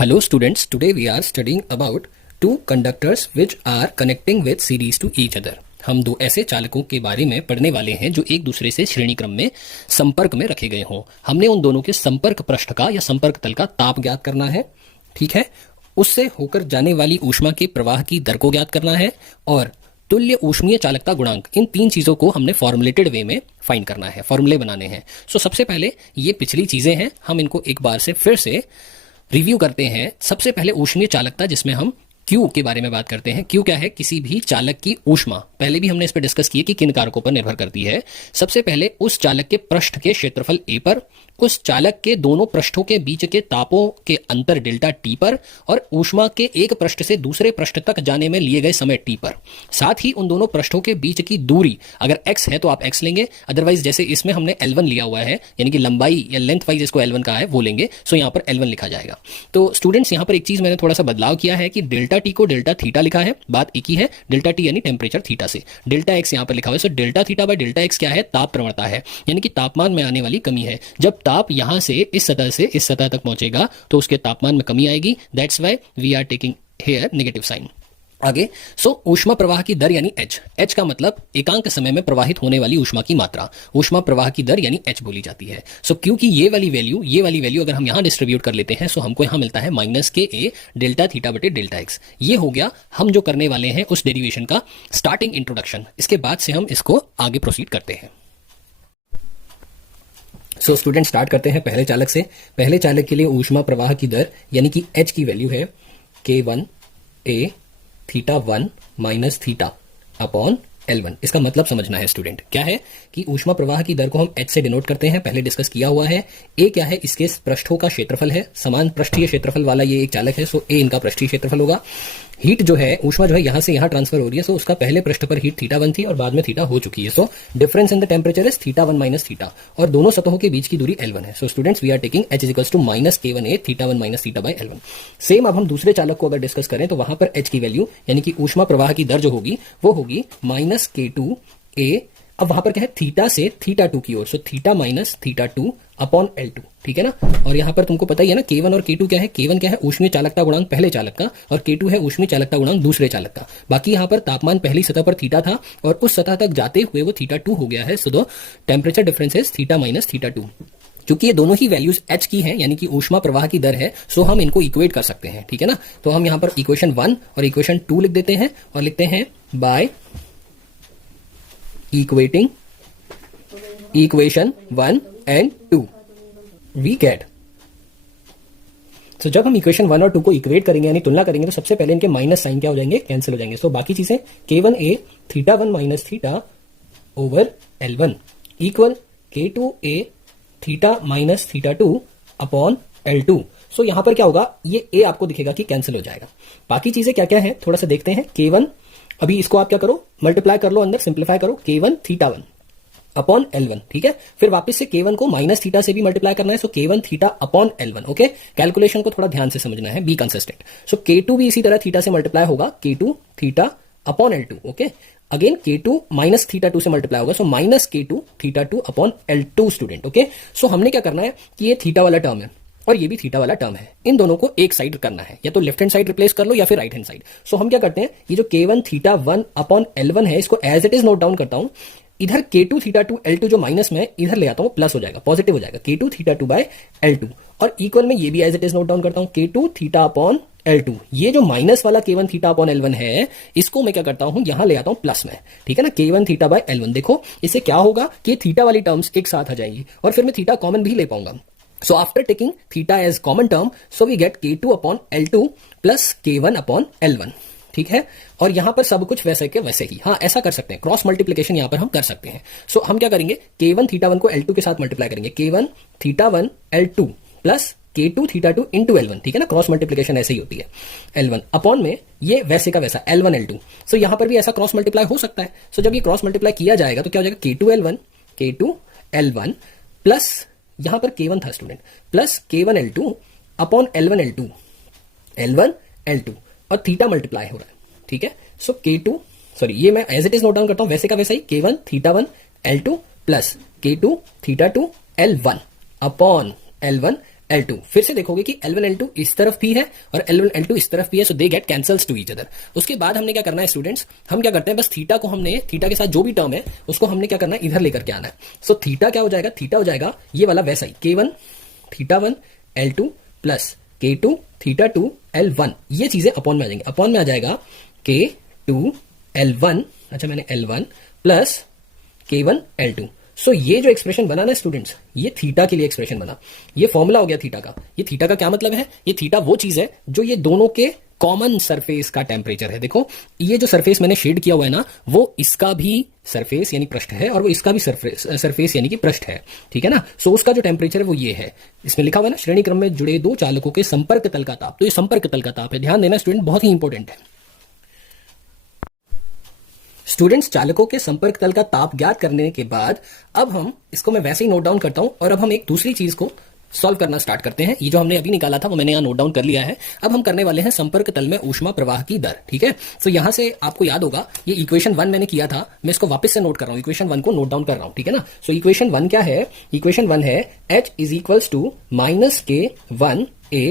Hello students, today we are studying about two conductors which are connecting with series to each other. हम दो ऐसे चालकों के बारे में पढ़ने वाले हैं जो एक दूसरे से श्रेणी क्रम में संपर्क में रखे गए हों। हमने उन दोनों के संपर्क पृष्ठ का या संपर्क तल का ताप ज्ञात करना है, ठीक है। उससे होकर जाने वाली ऊष्मा के प्रवाह की दर को ज्ञात करना है और तुल्य ऊष्मीय चालकता गुणांक, इन तीन चीजों को हमने फॉर्मुलेटेड वे में फाइंड करना है, फॉर्मूले बनाने हैं। सो सबसे पहले ये पिछली चीजें हैं, हम इनको एक बार से फिर से रिव्यू करते हैं। सबसे पहले ऊष्मीय चालकता, जिसमें हम Q के बारे में बात करते हैं। Q क्या है? किसी भी चालक की ऊष्मा। पहले भी हमने इस पर डिस्कस किया कि किन कारकों पर निर्भर करती है। सबसे पहले उस चालक के पृष्ठ के क्षेत्रफल A पर, उस चालक के दोनों पृष्ठों के बीच के तापों के अंतर डेल्टा T पर और ऊष्मा के एक पृष्ठ से दूसरे पृष्ठ तक जाने में लिए गए समय T पर। साथ ही उन दोनों पृष्ठों के बीच की दूरी, अगर x है तो आप x लेंगे, अदरवाइज जैसे इसमें हमने L1 लिया हुआ है, यानी कि लंबाई या लेंथ वाइज इसको L1 कहा है, वो लेंगे। सो यहाँ पर L1 लिखा जाएगा। तो स्टूडेंट्स यहाँ पर एक चीज मैंने थोड़ा सा बदलाव किया है कि डेल्टा T को डेल्टा थीटा लिखा है, बात एक ही है। डेल्टा T यानी टेम्परेचर थीटा से, डेल्टा x यहाँ पर लिखा हुआ है। So delta theta by delta x क्या है? ताप प्रवणता है, यानी कि तापमान में आने वाली कमी है। जब ताप यहाँ से इस सतह तक पहुंचेगा तो उसके तापमान में कमी आएगी। That's why we are taking here negative sign. आगे ऊष्मा प्रवाह की दर यानी h का मतलब एकांक समय में प्रवाहित होने वाली ऊष्मा की मात्रा, ऊष्मा प्रवाह की दर यानी h बोली जाती है। क्योंकि ये वाली वैल्यू अगर हम यहां डिस्ट्रीब्यूट कर लेते हैं सो हमको यहां मिलता है -KA डेल्टा थीटा बटे डेल्टा x। ये हो गया हम जो करने वाले हैं उस डेरिवेशन का स्टार्टिंग इंट्रोडक्शन। इसके बाद से हम इसको आगे प्रोसीड करते हैं। स्टूडेंट स्टार्ट करते हैं पहले चालक से। पहले चालक के लिए ऊष्मा प्रवाह की दर यानी कि h की वैल्यू है K1A theta 1 minus theta upon L1। इसका मतलब समझना है स्टूडेंट, क्या है कि ऊष्मा प्रवाह की दर को हम h से डिनोट करते हैं, पहले डिस्कस किया हुआ है। A क्या है? इसके पृष्ठों का क्षेत्रफल है, समान पृष्ठीय क्षेत्रफल वाला ये एक चालक है। सो A इनका पृष्ठीय क्षेत्रफल होगा। हीट जो है, ऊष्मा जो है यहां से यहां ट्रांसफर हो रही है। सो उसका पहले पृष्ठ पर हीट थीटा 1 थी और बाद में थीटा हो चुकी है। So difference in the temperature is theta 1 minus theta और दोनों सतहों के बीच की दूरी L1 है। So students we are taking h is equals to -K1A theta 1 minus theta by L1। Same अब हम दूसरे चालक को अगर डिस्कस करें तो वहां पर h की वैल्यू यानी कि ऊष्मा प्रवाह की दर जो होगी वो होगी -K2A। अब वहां पर क्या है? थीटा से थीटा 2 की ओर। So theta minus theta 2 upon L2, ठीक है ना। और यहां पर तुमको पता ही है ना K1 और K2 क्या है? K1 क्या है? ऊष्मीय चालकता गुणांक पहले चालक का और K2 है ऊष्मीय चालकता गुणांक दूसरे चालक का। बाकी यहां पर तापमान पहली सतह पर थीटा था और उस सतह तक जाते हुए वो थीटा 2 हो गया है। So the temperature difference is theta minus theta 2। क्योंकि ये दोनों ही वैल्यूज h की हैं, यानी कि ऊष्मा प्रवाह की दर है, सो हम इनको इक्वेट कर सकते हैं, ठीक है ना। तो हम यहां पर इक्वेशन 1 और इक्वेशन 2 लिख देते हैं और लिखते हैं by equating equation 1 and 2 we get. जब हम इक्वेशन 1 और 2 को इक्वेट करेंगे यानी तुलना करेंगे तो सबसे पहले इनके माइनस साइन क्या हो जाएंगे? कैंसिल हो जाएंगे। सो बाकी चीजें K1A theta 1 minus theta over L1 equal K2A theta minus theta 2 upon L2। सो यहां पर क्या होगा? ये A आपको दिखेगा कि कैंसिल हो जाएगा। बाकी चीजें क्या क्या है थोड़ा सा देखते हैं। K1, अभी इसको आप क्या करो? मल्टीप्लाई कर लो, अंदर सिंप्लीफाई करो। K1 थीटा 1 अपॉन L1, ठीक है। फिर वापस से K1 को माइनस थीटा से भी मल्टीप्लाई करना है। सो K1 theta upon L1, okay. Calculation को थोड़ा ध्यान से समझना है, बी कंसिस्टेंट। सो K2 भी इसी तरह थीटा से मल्टीप्लाई होगा, K2 theta upon L2, okay. Again K2 minus theta 2 से मल्टीप्लाई होगा, so minus K2 theta 2 upon L2 student, okay. So हमने क्या करना है कि ये थीटा वाला टर्म है और ये भी थीटा वाला टर्म है, इन दोनों को एक साइड करना है, या तो लेफ्ट हैंड साइड रिप्लेस कर लो या फिर राइट हैंड साइड। सो हम क्या करते हैं, ये जो K1 थीटा 1 अपॉन L1 है इसको as it is note down करता हूं। इधर K2 थीटा 2 L2 जो माइनस में इधर ले आता हूं, प्लस हो जाएगा, पॉजिटिव हो जाएगा K2 थीटा 2 बाय L2 और इक्वल में ये भी as it is note down करता हूं K2 थीटा अपॉन L2। ये जो माइनस वाला K1 थीटा अपॉन L1 है इसको मैं क्या करता हूं, यहां ले आता हूं प्लस में, ठीक है ना। K1 थीटा बाय L1, देखो इससे क्या होगा कि थीटा वाली टर्म्स एक साथ आ जाएंगी और फिर मैं थीटा कॉमन भी ले पाऊंगा। So after taking theta as common term, so we get K2 upon L2 plus K1 upon L1, ठीक है। और यहां पर सब कुछ वैसे के वैसे ही, हाँ ऐसा कर सकते हैं, क्रॉस मल्टीप्लिकेशन यहां पर हम कर सकते हैं। सो हम क्या करेंगे, K1 थीटा 1 को L2 के साथ मल्टीप्लाई करेंगे, K1 theta 1 L2 plus K2 theta 2 into L1, ठीक है ना। क्रॉस मल्टीप्लिकेशन ऐसे ही होती है। L1 अपॉन में ये वैसे का वैसा L1 L2। सो यहां पर भी ऐसा क्रॉस मल्टीप्लाई हो सकता है। सो जब ये क्रॉस मल्टीप्लाई किया जाएगा तो क्या हो जाएगा, K2 L1 प्लस यहां पर K1 था student, plus K1 L2 upon L1 L2, L1 L2 और थीटा मल्टीप्लाई हो रहा है, ठीक है। सो K2, सॉरी ये मैं as it is note down करता हूं वैसे का वैसा ही, K1 theta 1 L2 plus K2 theta 2 L1 upon L1 L2। फिर से देखोगे कि L1 L2 इस तरफ भी है और L1 L2 इस तरफ भी है, so they get cancels to each other. उसके बाद हमने क्या करना है स्टूडेंट्स, हम क्या करते हैं, बस थीटा को हमने, थीटा के साथ जो भी टर्म है उसको हमने क्या करना है, इधर लेकर के आना है। सो थीटा क्या हो जाएगा, थीटा हो जाएगा ये वाला वैसा ही K1 θ1 L2 plus K2 θ2 L1, ये चीजें अपॉन में आ जाएंगे, अपॉन में आ जाएगा K2 L1, अच्छा मैंने L1 प्लस K1 L2। सो ये जो एक्सप्रेशन बना ना स्टूडेंट्स, ये थीटा के लिए एक्सप्रेशन बना, ये फॉर्मूला हो गया थीटा का। ये थीटा का क्या मतलब है, ये थीटा वो चीज है जो ये दोनों के कॉमन सरफेस का टेम्परेचर है। देखो ये जो सरफेस मैंने शेड किया हुआ है ना, वो इसका भी सरफेस यानी पृष्ठ है और वो इसका भी सरफेस यानी कि पृष्ठ है, ठीक है ना। सो उसका जो टेम्परेचर है वो ये है, इसमें लिखा हुआ है ना, श्रेणी क्रम में जुड़े दो चालकों के संपर्क तल का ताप। तो ये संपर्क तल का ताप है, ध्यान देना स्टूडेंट, बहुत ही इंपॉर्टेंट है। स्टूडेंट्स चालकों के संपर्क तल का ताप ज्ञात करने के बाद अब हम इसको, मैं वैसे ही नोट डाउन करता हूं और अब हम एक दूसरी चीज को सॉल्व करना स्टार्ट करते हैं। ये जो हमने अभी निकाला था वो मैंने यहाँ नोट डाउन कर लिया है। अब हम करने वाले हैं संपर्क तल में ऊष्मा प्रवाह की दर, ठीक है। तो यहां से आपको याद होगा ये इक्वेशन 1 मैंने किया था, मैं इसको वापस से नोट कर रहा हूं, इक्वेशन 1 को नोट डाउन कर रहा हूं, ठीक है ना। सो इक्वेशन 1 क्या है, इक्वेशन 1 है H is equals to minus K1 A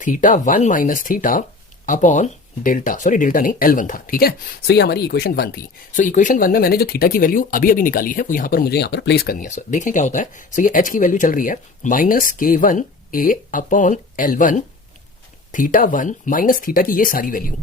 θ1 minus theta upon delta, sorry delta नहीं L1 था, ठीक है। सो ये हमारी इक्वेशन 1 थी। सो इक्वेशन 1 में मैंने जो थीटा की वैल्यू अभी अभी निकाली है वो यहां पर मुझे यहां पर प्लेस करनी है। सो देखें क्या होता है। सो ये H की वैल्यू चल रही है minus K1 A upon L1 θ1 minus theta की ये सारी value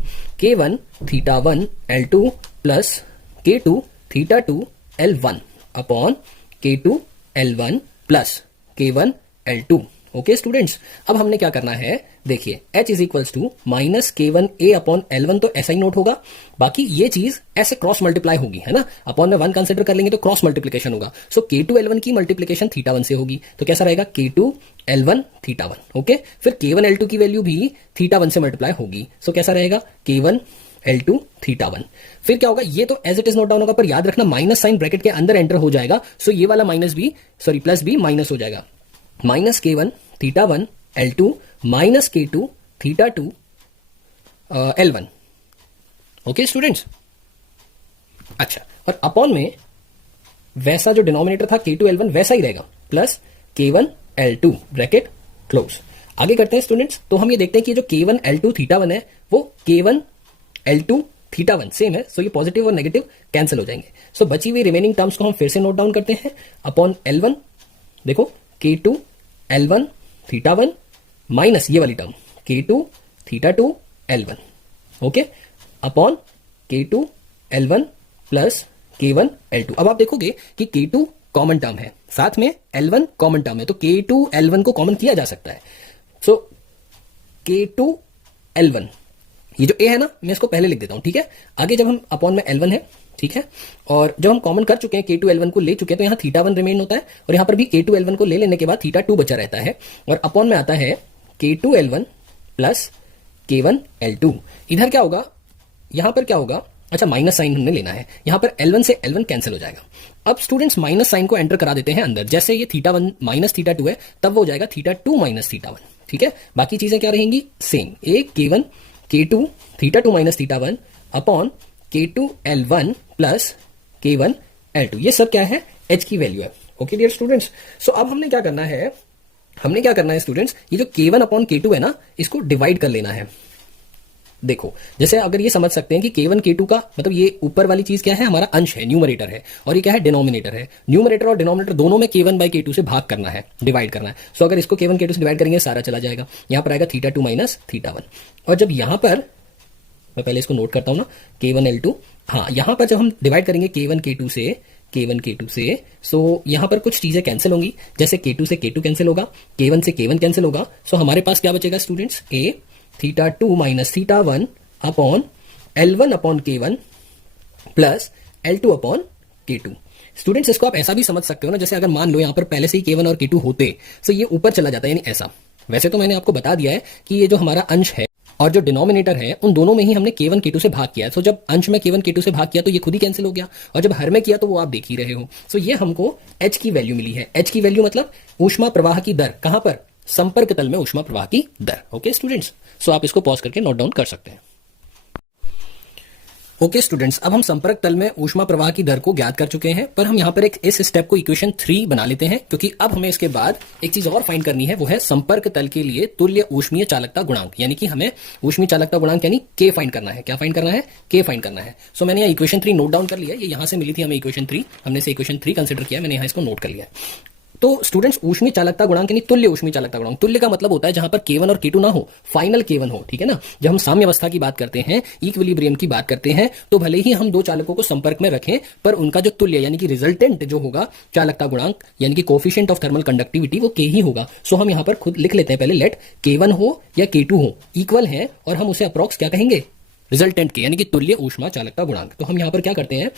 K1 θ1 L2 plus K2 θ2 L1 अपॉन K2 L1 plus K1 L2। Okay students, अब हमने क्या करना है, देखिए H is equals to minus K1 A upon L1 तो ऐसा ही नोट होगा, बाकी ये चीज ऐसे क्रॉस मल्टीप्लाई होगी, है ना। अपॉन में 1 कंसिडर कर लेंगे तो क्रॉस मल्टीप्लिकेशन होगा। सो K2 L1 की मल्टीप्लिकेशन θ1 से होगी, तो कैसा रहेगा K2 L1 θ1। ओके, फिर K1 L2 की वैल्यू भी θ1 से मल्टीप्लाई होगी, सो कैसा रहेगा K1 L2 θ1। फिर क्या होगा, ये तो as it is note down होगा, पर याद रखना माइनस साइन ब्रैकेट के अंदर एंटर हो जाएगा। सो ये वाला माइनस भी, सॉरी प्लस भी माइनस हो जाएगा, minus K1 θ1 L2 minus K2 θ2 L1। Okay students, अच्छा, और अपॉन में वैसा जो डिनोमिनेटर था K2 L1 वैसा ही रहेगा, plus K1 L2 bracket close. आगे करते हैं स्टूडेंट्स, तो हम ये देखते हैं कि जो K1 L2 θ1 है वो K1 L2 θ1 सेम है। सो ये पॉजिटिव और नेगेटिव कैंसिल हो जाएंगे। सो बची हुई रिमेनिंग टर्म्स को हम फिर से नोट डाउन करते हैं, अपॉन L1 देखो K2 L1 θ1 माइनस ये वाली term K2 θ2 L1, okay, upon K2 L1 plus K1 L2। अब आप देखोगे कि K2 कॉमन टर्म है, साथ में L1 कॉमन टर्म है, तो K2 L1 को कॉमन किया जा सकता है। सो K2 L1, ये जो A है ना, मैं इसको पहले लिख देता हूं, ठीक है। आगे जब हम अपॉन में L1 है, ठीक है, और जब हम कॉमन कर चुके हैं K2 L1 को ले चुके हैं, तो यहां θ1 रिमेन होता है और यहां पर भी K2 L1 को ले लेने के बाद θ2 बचा रहता है, और अपॉन में आता है K2 L1 plus K1 L2। इधर क्या होगा, यहां पर क्या होगा, अच्छा माइनस साइन हमने लेना है, यहां पर L1 से L1 कैंसिल हो जाएगा। अब स्टूडेंट्स माइनस साइन को एंटर करा देते हैं अंदर, जैसे ये θ1 माइनस θ2 है तब वो हो जाएगा θ2 माइनस θ1, ठीक है। बाकी चीजें क्या रहेंगी, सेम, एक K1 K2 θ2 minus θ1 upon K2 L1 plus K1 L2, ये सब क्या है, H की वैल्यू है। ओके डियर स्टूडेंट्स, सो अब हमने क्या करना है स्टूडेंट्स, ये जो K1 अपॉन K2 है ना, इसको डिवाइड कर लेना है। देखो जैसे अगर ये समझ सकते हैं कि K1 K2 का मतलब ये ऊपर वाली चीज क्या है, हमारा अंश है, न्यूमरेटर है, और ये क्या है, डिनोमिनेटर है। न्यूमरेटर और डिनोमिनेटर दोनों में K1 बाई K2 से भाग करना है, डिवाइड करना है। सो अगर इसको K1 K2 से डिवाइड करेंगे सारा चला जाएगा, यहां पर आएगा θ2 माइनस θ1। और जब यहां पर, मैं पहले इसको नोट करता हूं ना, K1 L2, हाँ यहां पर जब हम डिवाइड करेंगे K1 K2 से, सो यहां पर कुछ चीजें कैंसिल होंगी, जैसे K2 से K2 कैंसिल होगा, K1 से K1 कैंसिल होगा। सो हमारे पास क्या बचेगा students, A θ2 minus θ1 upon L1 upon K1 plus L2 upon K2। Students इसको आप ऐसा भी समझ सकते हो ना, जैसे अगर मान लो यहां पर पहले से ही K1 और K2 होते, तो ये ऊपर चला जाता है, यानी ऐसा। वैसे तो मैंने आपको बता दिया है कि ये जो हमारा अंश है और जो डिनोमिनेटर है, उन दोनों में ही हमने K1 K2 से भाग किया है। सो जब अंश में K1 K2 से भाग किया तो ये खुद ही कैंसिल हो गया, और जब हर में किया तो वो आप देख ही रहे हो। सो ये हमको H की वैल्यू मिली है। H की वैल्यू मतलब ऊष्मा प्रवाह की दर, कहां पर, संपर्क तल में ऊष्मा प्रवाह की दर। ओके स्टूडेंट्स, सो आप इसको पॉज करके नोट डाउन कर सकते हैं। ओके स्टूडेंट्स, अब हम संपर्क तल में ऊष्मा प्रवाह की दर को ज्ञात कर चुके हैं, पर हम यहाँ पर एक इस स्टेप को इक्वेशन 3 बना लेते हैं, क्योंकि अब हमें इसके बाद एक चीज और फाइंड करनी है, वो है संपर्क तल के लिए तुल्य ऊष्मीय चालकता गुणांक, यानी कि हमें ऊष्मीय चालकता गुणांक यानी के फाइंड करना है। क्या फाइंड करना है? के फाइंड करना है। सो मैंने यहाँ इक्वेशन 3 नोट डाउन कर लिया, ये यहाँ से मिली थी हमें इक्वेशन 3, हमने से इक्वेशन 3 कंसिडर किया, मैंने यहाँ इसको नोट कर लिया। तो स्टूडेंट्स, ऊष्मीय चालकता गुणांक यानी तुल्य ऊष्मीय चालकता गुणांक, तुल्य का मतलब होता है जहां पर K1 और K2 ना हो, फाइनल K1 हो, ठीक है ना। जब हम साम्य अवस्था की बात करते हैं, इक्विलिब्रियम की बात करते हैं, तो भले ही हम दो चालकों को संपर्क में रखें, पर उनका जो तुल्य यानी कि रिजल्टेंट जो होगा चालकता गुणांक यानी कि कोफिशिएंट ऑफ थर्मल कंडक्टिविटी, वो K ही होगा। सो हम यहां पर खुद लिख लेते हैं, पहले लेट K1 हो या K2 हो, इक्वल है, और हम उसे अप्रॉक्स क्या कहेंगे? रिजल्टेंट के, यानी कि तुल्य ऊष्मा चालकता गुणांक। तो हम यहां पर क्या करते हैं,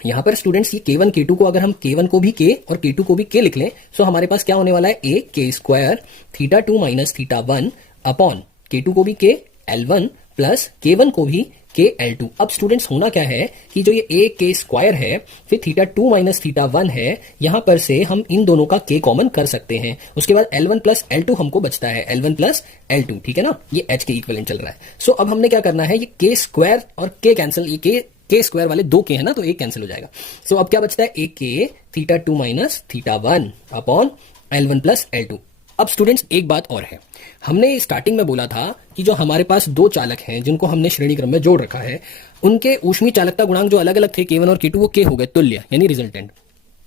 यहां पर स्टूडेंट्स ये K1 K2 को अगर हम K1 को भी K और K2 को भी K लिख लें, तो हमारे पास क्या होने वाला है? A K square θ2 minus θ1 upon K2 को भी K L1 प्लस K1 को भी K L2। अब स्टूडेंट्स होना क्या है कि जो ये A K स्क्वायर है, फिर θ2 माइनस θ1 है, यहां पर से हम इन दोनों का K कॉमन कर सकते हैं। उसके बाद L1 प्लस L2 हमको बचता है, L1 प्लस L2, ठीक है ना। ये H के इक्विवेलेंट चल रहा है। सो अब हमने क्या करना है, ये K स्क्वायर और K कैंसिल, ये K स्क्वायर वाले दो K है ना, तो एक कैंसिल हो जाएगा। सो अब क्या बचता है? एक K θ2 minus θ1 upon L1 plus L2। अब स्टूडेंट्स एक बात और है, हमने स्टार्टिंग में बोला था कि जो हमारे पास दो चालक हैं जिनको हमने श्रेणी क्रम में जोड़ रखा है, उनके ऊष्मीय चालकता गुणांक जो अलग अलग थे K1 और K2, वो K हो गए तुल्य यानी रिजल्टेंट।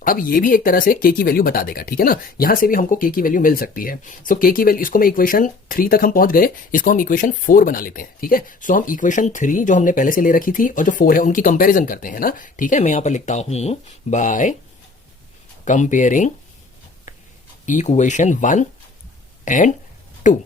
अब ये भी एक तरह से K की वैल्यू बता देगा, ठीक है ना। यहां से भी हमको K की वैल्यू मिल सकती है। सो K की वैल्यू, इसको मैं इक्वेशन 3 तक हम पहुंच गए, इसको हम इक्वेशन 4 बना लेते हैं, ठीक है। सो हम इक्वेशन 3 जो हमने पहले से ले रखी थी और जो 4 है, उनकी कंपैरिजन करते हैं ना, ठीक है। मैं यहां पर लिखता हूं by comparing equation 1 and 2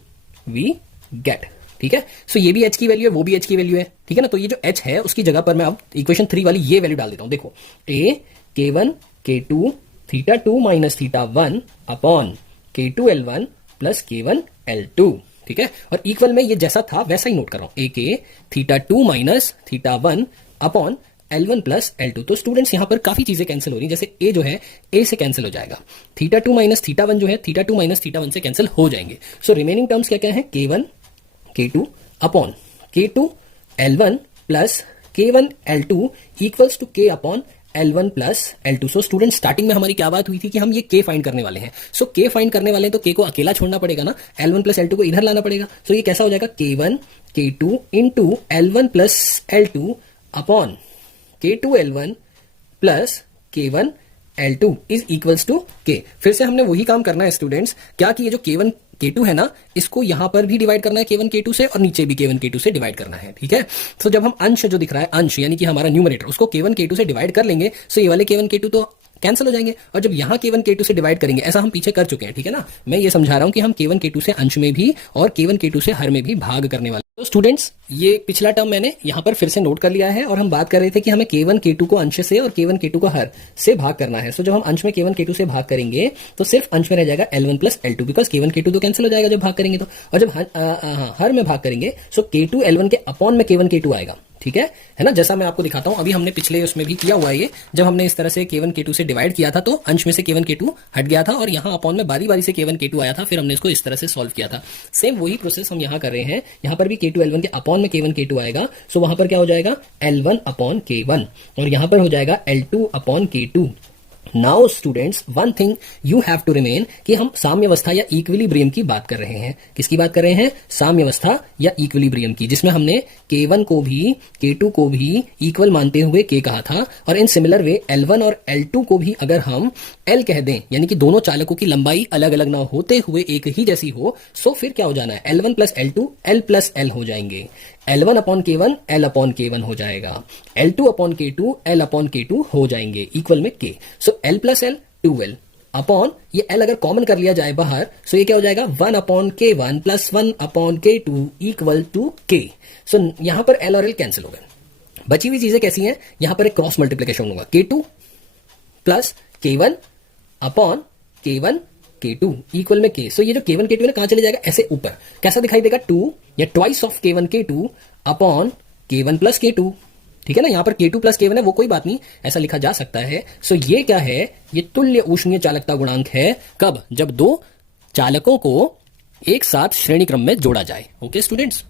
we get, ठीक है। सो ये भी H की वैल्यू है, वो भी H की वैल्यू है, ठीक है ना। तो ये जो H है उसकी जगह पर मैं अब इक्वेशन 3 वाली ये वैल्यू डाल देता हूं। देखो, A K1 K2 θ2 minus θ1 upon K2 L1 plus K1 L2, ठीक है। और इक्वल में ये जैसा था वैसा ही नोट कर रहा हूं, A K θ2 minus θ1 upon L1 plus L2। तो स्टूडेंट्स यहां पर काफी चीजें कैंसिल हो रही हैं, जैसे A जो है A से कैंसिल हो जाएगा, θ2 माइनस θ1 जो है θ2 माइनस θ1 से कैंसिल हो जाएंगे। सो रिमेनिंग टर्म्स क्या क्या है? K1 K2 upon K2 L1 plus K1 L2 equals to K upon L1 plus L2। So student, starting में हमारी क्या बात हुई थी कि हम ये K फाइंड करने वाले हैं। सो K फाइंड करने वाले हैं तो K को अकेला छोड़ना पड़ेगा ना, L1 प्लस L2 को इधर लाना पड़ेगा। सो ये कैसा हो जाएगा? K1 K2 into L1 plus L2 upon K2 L1 plus K1 L2 is equals to K। फिर से हमने वही काम करना है स्टूडेंट्स, क्या कि ये जो K1 K2 है ना, इसको यहां पर भी डिवाइड करना है K1 K2 से, और नीचे भी K1 K2 से डिवाइड करना है, ठीक है। सो जब हम अंश जो दिख रहा है, अंश यानी कि हमारा न्यूमरेटर, उसको K1 K2 से डिवाइड कर लेंगे, सो ये वाले K1 K2 तो कैंसिल हो जाएंगे, और जब यहां K1 K2 से डिवाइड करेंगे, ऐसा हम पीछे कर चुके हैं, ठीक है ना। मैं ये समझा रहा हूं कि हम K1 K2 से अंश में भी और K1 K2 से हर में भी भाग करने वाले। तो स्टूडेंट्स, ये पिछला टर्म मैंने यहां पर फिर से नोट कर लिया है, और हम बात कर रहे थे कि हमें K1 K2 को अंश से और K1 K2 को हर से भाग करना है। सो जब हम अंश में K1 K2 से भाग करेंगे तो सिर्फ अंश में रह जाएगा L1 plus L2, because K1 K2 तो कैंसिल हो जाएगा जब भाग करेंगे तो। और जब हर में भाग करेंगे, सो K2 L1 के अपॉन में K1 K2 आएगा, ठीक है ना। जैसा मैं आपको दिखाता हूं, अभी हमने पिछले उसमें भी किया हुआ है ये, जब हमने इस तरह से K1 K2 से डिवाइड किया था तो अंश में से K1 K2 हट गया था, और यहां अपॉन में बारी बारी से K1 K2 आया था, फिर हमने इसको इस तरह से सॉल्व किया था। सेम वही प्रोसेस हम यहां कर रहे हैं, यहां पर भी K2 L1 के अपॉन में K1 K2 आएगा। सो वहां पर क्या हो जाएगा? L1 अपॉन K1, और यहां पर हो जाएगा L2 upon K2। Now students, one thing you have to remain, कि हम साम्यावस्था या इक्विलिब्रियम की बात कर रहे हैं। किसकी बात कर रहे हैं? साम्यावस्था या इक्विलिब्रियम की, जिसमें हमने K1 को भी K2 को भी इक्वल मानते हुए K कहा था, और इन सिमिलर वे L1 और L2 को भी अगर हम L कह दें, यानी कि दोनों चालकों की लंबाई अलग अलग ना होते हुए एक ही जैसी हो, सो फिर क्या हो जाना है? L1 plus L2 L plus L हो जाएंगे, L1 upon K1 L upon K1 हो जाएगा, L2 upon K2 L upon K2 हो जाएंगे, इक्वल में K। सो L plus L 2L upon ये L अगर कॉमन कर लिया जाए बाहर, सो ये क्या हो जाएगा? 1 upon K1 plus 1 upon K2 equal to K। So यहां पर L और L कैंसिल हो गए। बची हुई चीजें कैसी हैं? यहां पर एक क्रॉस मल्टीप्लीकेशन होगा, K2 plus K1 upon K1 K2 equal में K। सो ये जो K1 K2 है कहां चले जाएगा? ऐसे ऊपर, कैसा दिखाई देगा? 2 या twice of K1 K2 upon K1 plus K2, ठीक है ना। यहां पर K2 प्लस K1 है, वो कोई बात नहीं, ऐसा लिखा जा सकता है। सो ये क्या है? ये तुल्य ऊष्मीय चालकता गुणांक है। कब? जब दो चालकों को एक साथ श्रेणी क्रम में जोड़ा जाए। Okay students.